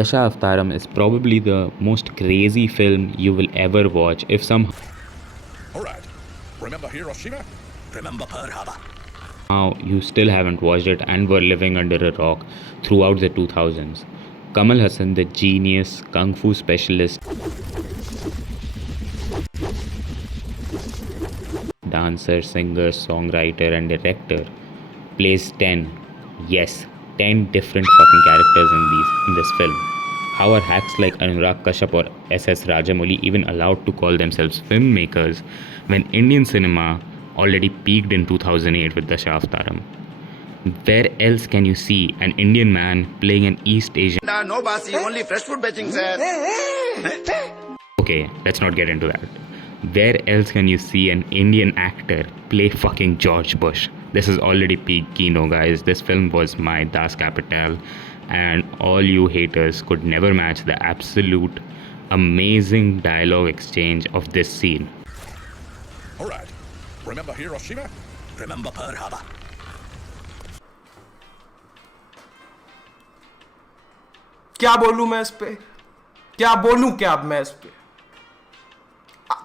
Dasavathaaram is probably the most crazy film you will ever watch if somehow Alright, remember Hiroshima? Remember Pearl Harbor? you still haven't watched it and were living under a rock throughout the 2000s. Kamal Hassan, the genius, kung fu specialist, dancer, singer, songwriter, and director, plays 10, yes, 10 different fucking characters in this film. How are hacks like Anurag Kashyap or S.S. Rajamouli even allowed to call themselves filmmakers when Indian cinema already peaked in 2008 with Dasavathaaram? Where else can you see an Indian man playing an East Asian? No, bossy, only fresh food batching, sir. Okay, let's not get into that. Where else can you see an Indian actor play fucking George Bush? This is already peak kino, guys. This film was my Das Capital, and all you haters could never match the absolute amazing dialogue exchange of this scene. Alright, remember Hiroshima? Remember Pearl Harbor? क्या बोलूं मैं इस पे? क्या बोलूं क्या अब मैं इस पे?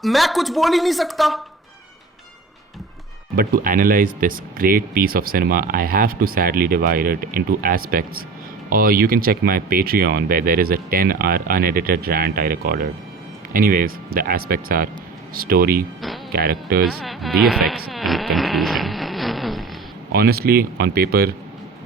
मैं कुछ बोल ही नहीं सकता. But to analyze this great piece of cinema, I have to sadly divide it into aspects. Or you can check my Patreon where there is a 10-hour unedited rant I recorded. Anyways, the aspects are story, characters, VFX, and conclusion. Honestly, on paper,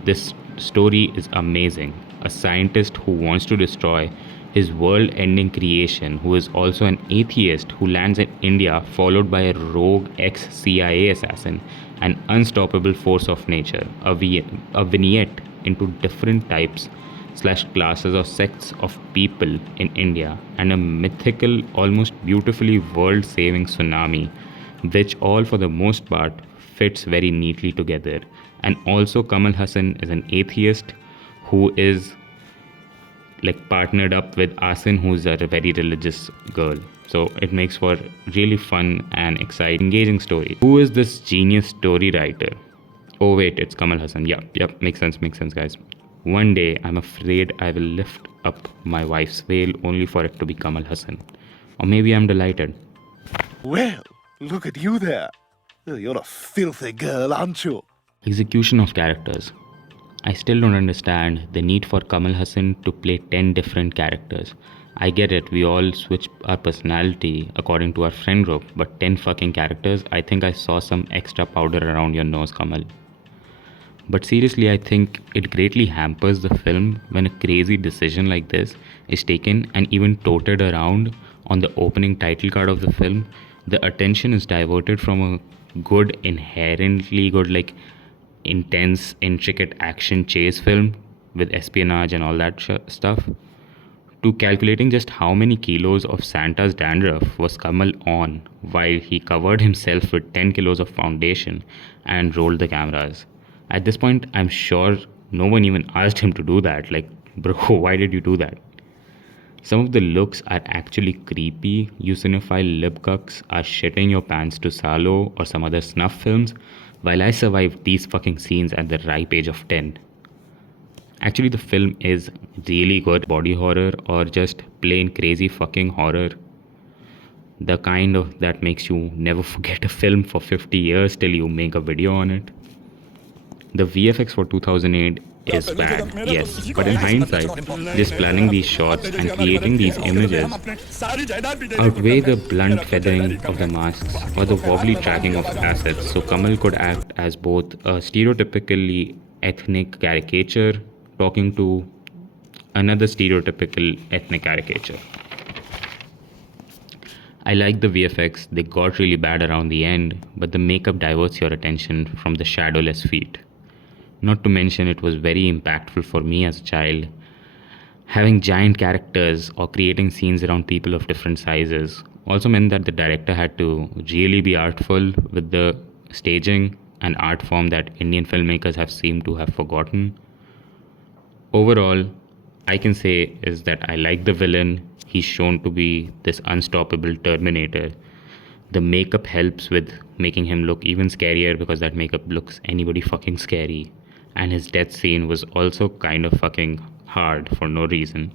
this story is amazing. A scientist who wants to destroy his world-ending creation, who is also an atheist who lands in India, followed by a rogue ex-CIA assassin, an unstoppable force of nature, a vignette into different types / classes or sects of people in India, and a mythical, almost beautifully world-saving tsunami, which all for the most part fits very neatly together. And also Kamal Hassan is an atheist who is like partnered up with Asin, who's a very religious girl. So it makes for really fun and exciting, engaging story. Who is this genius story writer? Oh wait, it's Kamal Hassan. Yep, makes sense, guys. One day, I'm afraid I will lift up my wife's veil only for it to be Kamal Hassan. Or maybe I'm delighted. Well, look at you there. You're a filthy girl, aren't you? Execution of characters. I still don't understand the need for Kamal Hassan to play 10 different characters. I get it, we all switch our personality according to our friend group, but 10 fucking characters? I think I saw some extra powder around your nose, Kamal. But seriously, I think it greatly hampers the film when a crazy decision like this is taken and even toted around on the opening title card of the film. The attention is diverted from a good, inherently good, like intense, intricate action chase film with espionage and all that stuff, to calculating just how many kilos of Santa's dandruff was Kamal on while he covered himself with 10 kilos of foundation and rolled the cameras. At this point, I'm sure no one even asked him to do that. Like, bro, why did you do that? Some of the looks are actually creepy. You cinephile lip cucks are shitting your pants to Salo or some other snuff films, while I survived these fucking scenes at the ripe age of 10. Actually, the film is really good body horror or just plain crazy fucking horror. The kind of that makes you never forget a film for 50 years till you make a video on it. The VFX for 2008 is bad, yes, but in hindsight, just planning these shots and creating these images outweigh the blunt feathering of the masks or the wobbly tracking of assets, so Kamal could act as both a stereotypically ethnic caricature talking to another stereotypical ethnic caricature. I like the VFX, they got really bad around the end, but the makeup diverts your attention from the shadowless feet. Not to mention, it was very impactful for me as a child. Having giant characters or creating scenes around people of different sizes also meant that the director had to really be artful with the staging, an art form that Indian filmmakers have seemed to have forgotten. Overall, I can say is that I like the villain. He's shown to be this unstoppable Terminator. The makeup helps with making him look even scarier because that makeup looks anybody fucking scary. And his death scene was also kind of fucking hard for no reason.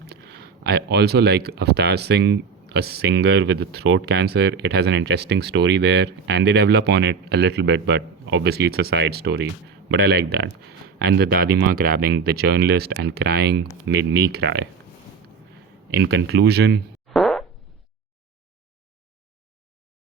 I also like Avtar Singh, a singer with a throat cancer. It has an interesting story there, and they develop on it a little bit, but obviously it's a side story. But I like that. And the Dadima grabbing the journalist and crying made me cry. In conclusion,